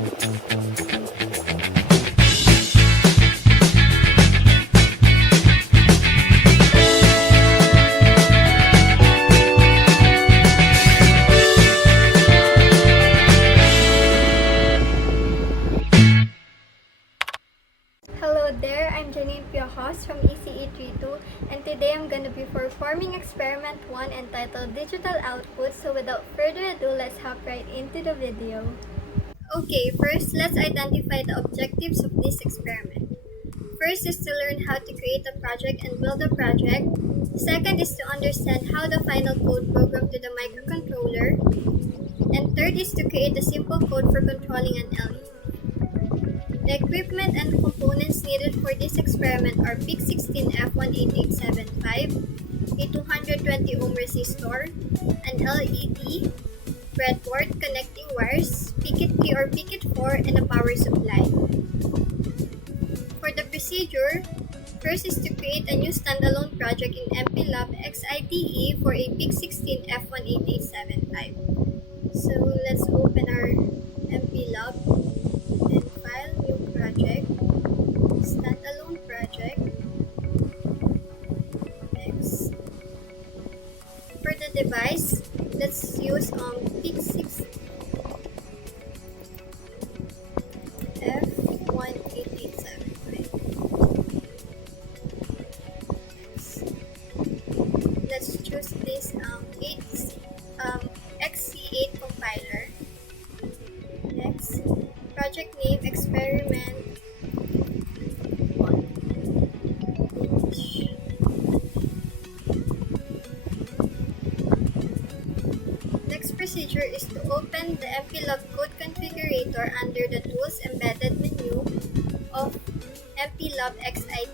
Hello there, I'm Janine Piojos from ECE32, and today I'm going to be performing experiment 1 entitled Digital Output. So without further ado, let's hop right into the video. Okay, first let's identify the objectives of this experiment. First is to learn how to create a project and build a project. Second is to understand how the final code programmed to the microcontroller. And third is to create a simple code for controlling an LED. The equipment and components needed for this experiment are PIC16F18875, a 220 ohm resistor, an LED, breadboard, connecting wires, Picket 3 or Picket 4, and a power supply. For the procedure, first is to create a new standalone project in MPLAB XIDE for a PIC16F18875. So let's open our MPLAB and file new project, standalone project. Next. For the device, let's use PIC16F18875. Let's choose this XC8 compiler. Next, project name experiment 1. Next procedure is to open the MPLAB code configurator under the Tools embedded menu of MPLAB XIDE.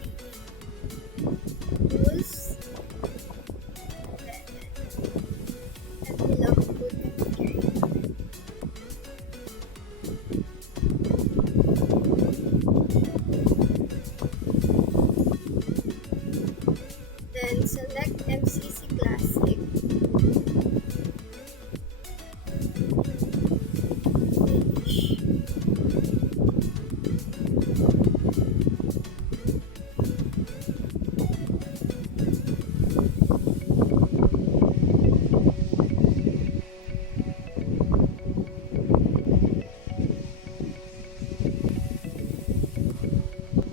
Tools, embedded, MPLAB code configurator. Then select MCC Classic. Finish.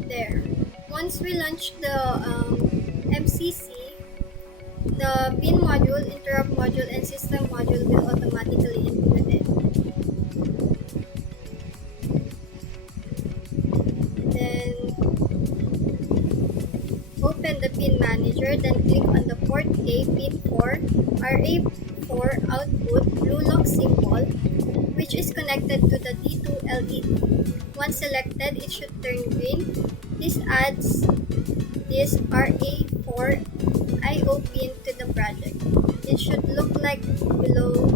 There. Once we launch the MCC, the pin module, interrupt module, and system module will automatically included. Then open the pin manager, then click on the port A, pin 4, RA4 output, blue lock symbol, which is connected to the D2 LED. Once selected, it should turn green. This adds this RA4 IO pin to the project. It should look like below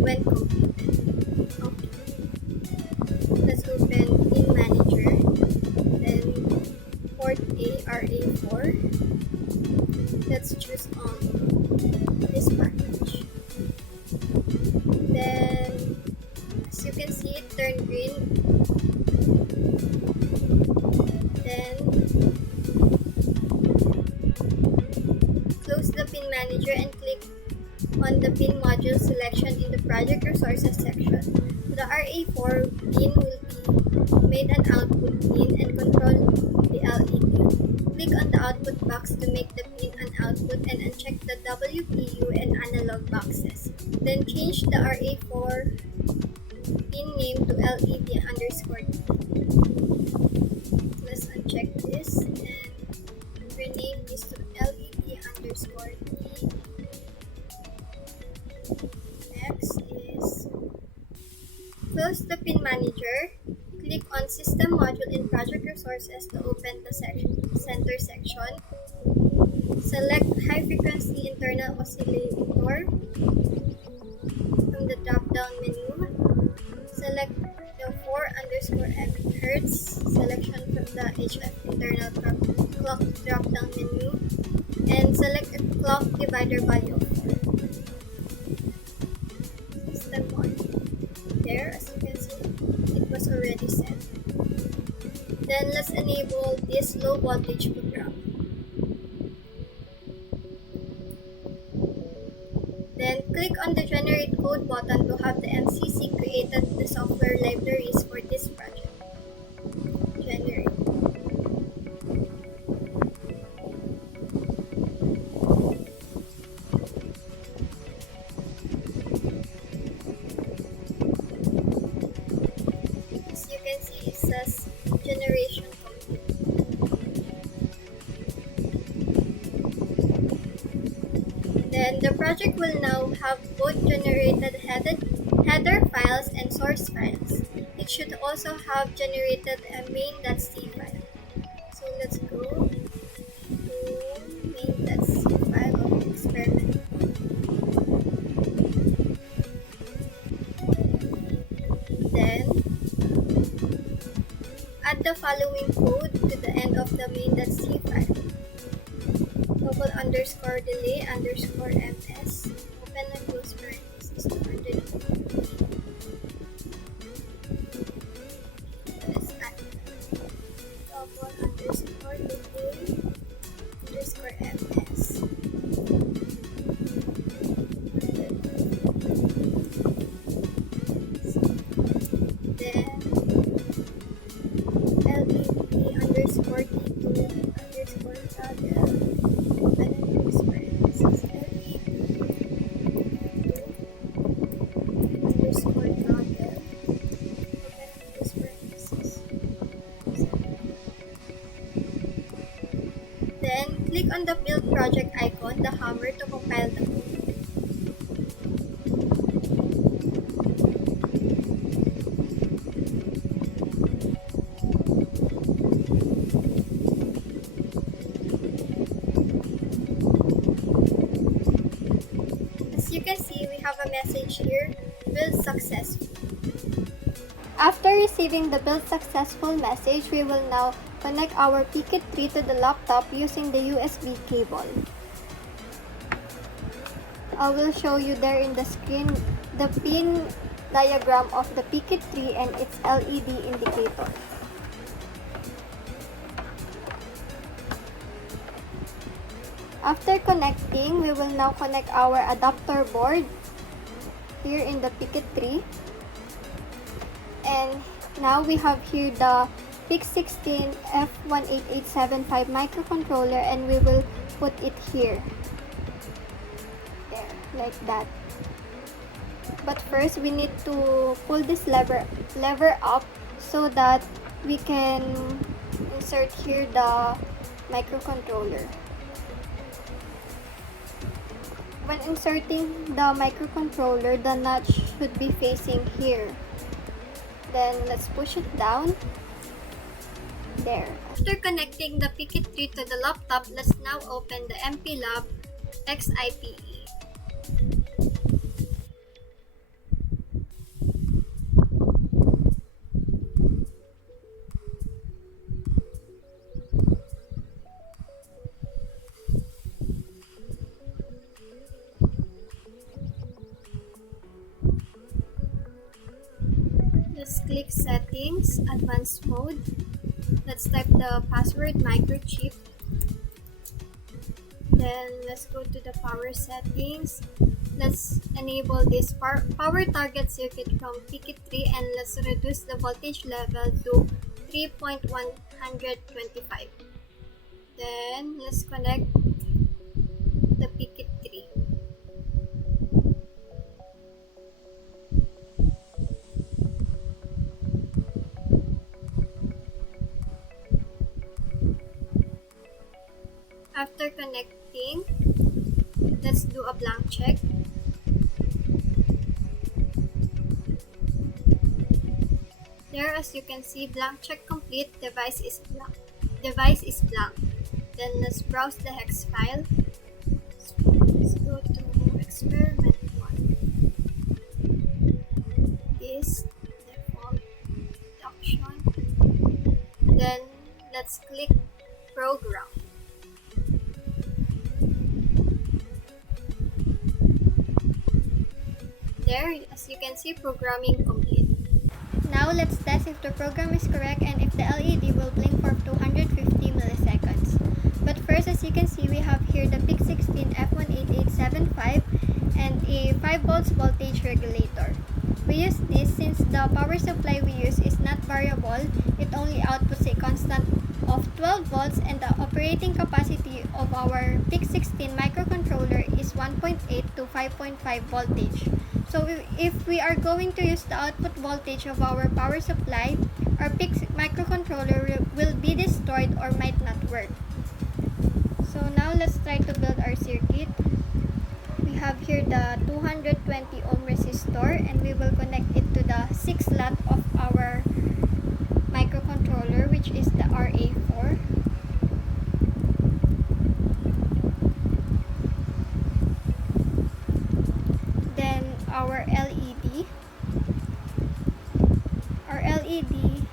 when completed. Okay. Let's open pin manager, then port A RA4. Let's choose this package. Then, as you can see, it turned green. Then close the pin manager and click on the pin module selection in the project resources section. The RA4 pin will be made an output pin and control the LED. Click on the output box to make the pin an output and uncheck the WPU and analog boxes. Then change the RA4 pin name to LED underscore D. Let's uncheck this and rename this to LED underscore D. Next is close the pin manager. Click on System Module in Project Resources to open the center section. Select High Frequency Internal Oscillator from the drop-down menu. Select the 4_Hz selection from the HF internal clock drop-down menu. And select a clock divider value of 4. System 1. There, as you can was already set. Then let's enable this low voltage program. Then click on the Generate Code button to have the MCC created the software libraries for this project. Generate. As you can see, it says generation complete. Then the project will now have both generated header files and source files. It should also have generated a main.c file. So let's go to main.c file of the experiment. Then add the following code to the end of the main.c file. Double underscore delay underscore ms, open and close parentheses, 250. Let's add double underscore delay underscore ms. Then LED underscore D2 underscore toggle. Then click on the build project icon, the hammer, to compile the code. As you can see, we have a message here, build successful. After receiving the build successful message, we will now connect our Picket 3 to the laptop using the USB cable. I will show you there in the screen the pin diagram of the Picket 3 and its LED indicator. After connecting, we will now connect our adapter board here in the Picket 3. And now we have here the PIC16 F18875 microcontroller, and we will put it here. There, like that. But first, we need to pull this lever up so that we can insert here the microcontroller. When inserting the microcontroller, the nut should be facing here. Then let's push it down. There. After connecting the Picket 3 to the laptop, let's now open the MPLAB XIPE. Let's click Settings, Advanced Mode. Let's type the password microchip. Then let's go to the power settings. Let's enable this power target circuit from Picket 3, and let's reduce the voltage level to 3.125. Then let's connect the Picket 3. After connecting, let's do a blank check. There, as you can see, blank check complete, device is blank. Then let's browse the hex file. Let's go to experiment 1. This default production. Then let's click program. There, as you can see, programming complete. Now let's test if the program is correct and if the LED will blink for 250 milliseconds. But first, as you can see, we have here the PIC 16 F18875 and a 5 volts voltage regulator. We use this since the power supply we use is not variable. It only outputs a constant of 12 volts and the operating capacity of our PIC 16 microcontroller is 1.8 to 5.5 voltage. So if we are going to use the output voltage of our power supply, our PIC microcontroller will be destroyed or might not work. So now let's try to build our circuit. We have here the 220 ohm resistor and we will connect it to the 6 slot of our microcontroller, which is the RA4. Then our LED. Our LED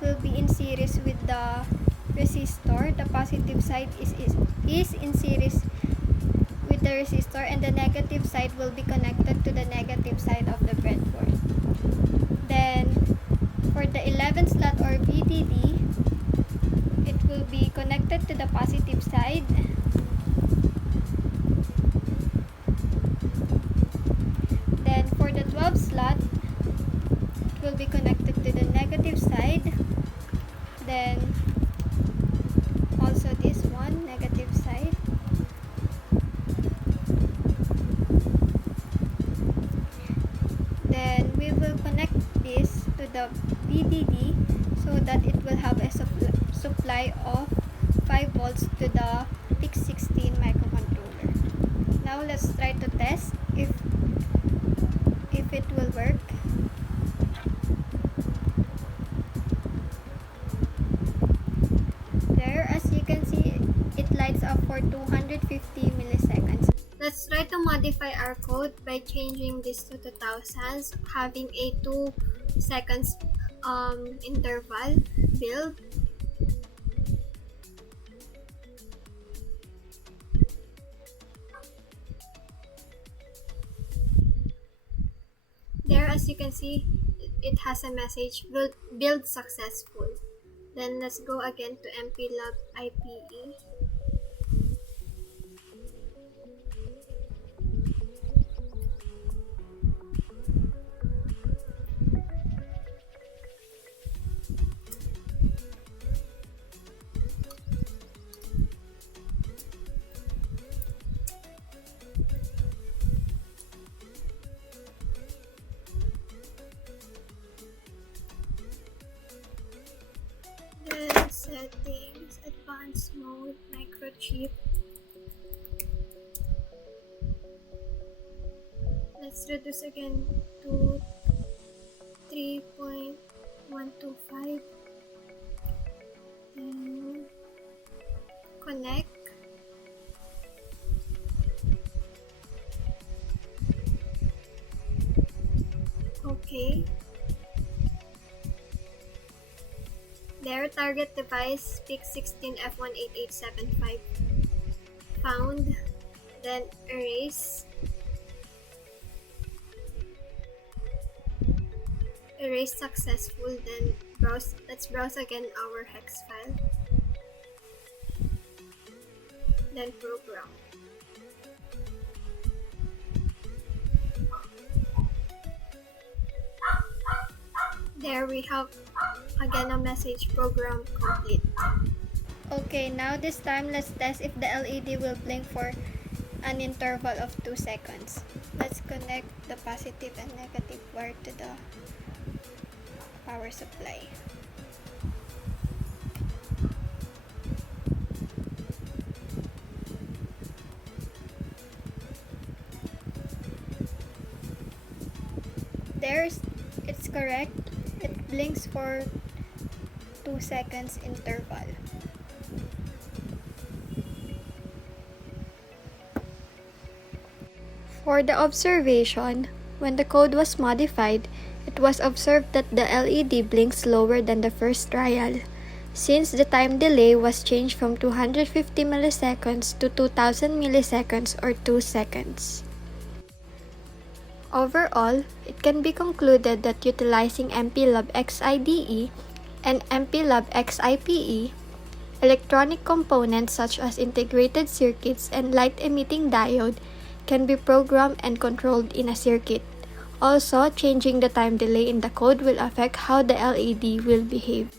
will be in series with the resistor. The positive side is in series with the resistor and the negative side will be connected to the negative side of the breadboard. Then for the 11 slot or VDD, it will be connected to the positive side. Then for the 12 slot, it will be connected to the negative side. Then also this one, negative side. Then we will connect this to the VDD so that it will have a supply of 5 volts to the PIC 16 microcontroller. Now let's try to test if it will work. There, as you can see, it lights up for 250 milliseconds. Let's try to modify our code by changing this to 2000s, having a 2 seconds interval build. There, as you can see, it has a message, build successful. Then let's go again to MPLAB IPE. Then settings, advanced mode, microchip. Let's reduce again to 3.125. Then connect. Okay. There, target device PIC 16 F18875 found. Then erase. Erase successful. Then browse. Let's browse again our hex file. Then program. There we have again a message, program complete. Okay, now this time let's test if the LED will blink for an interval of 2 seconds. Let's connect the positive and negative wire to the power supply. It's correct. It blinks for 2 seconds interval. For the observation, when the code was modified, it was observed that the LED blinks slower than the first trial, since the time delay was changed from 250 milliseconds to 2000 milliseconds or 2 seconds. Overall, it can be concluded that utilizing MPLAB XIDE and MPLAB XIPE, electronic components such as integrated circuits and light-emitting diode can be programmed and controlled in a circuit. Also, changing the time delay in the code will affect how the LED will behave.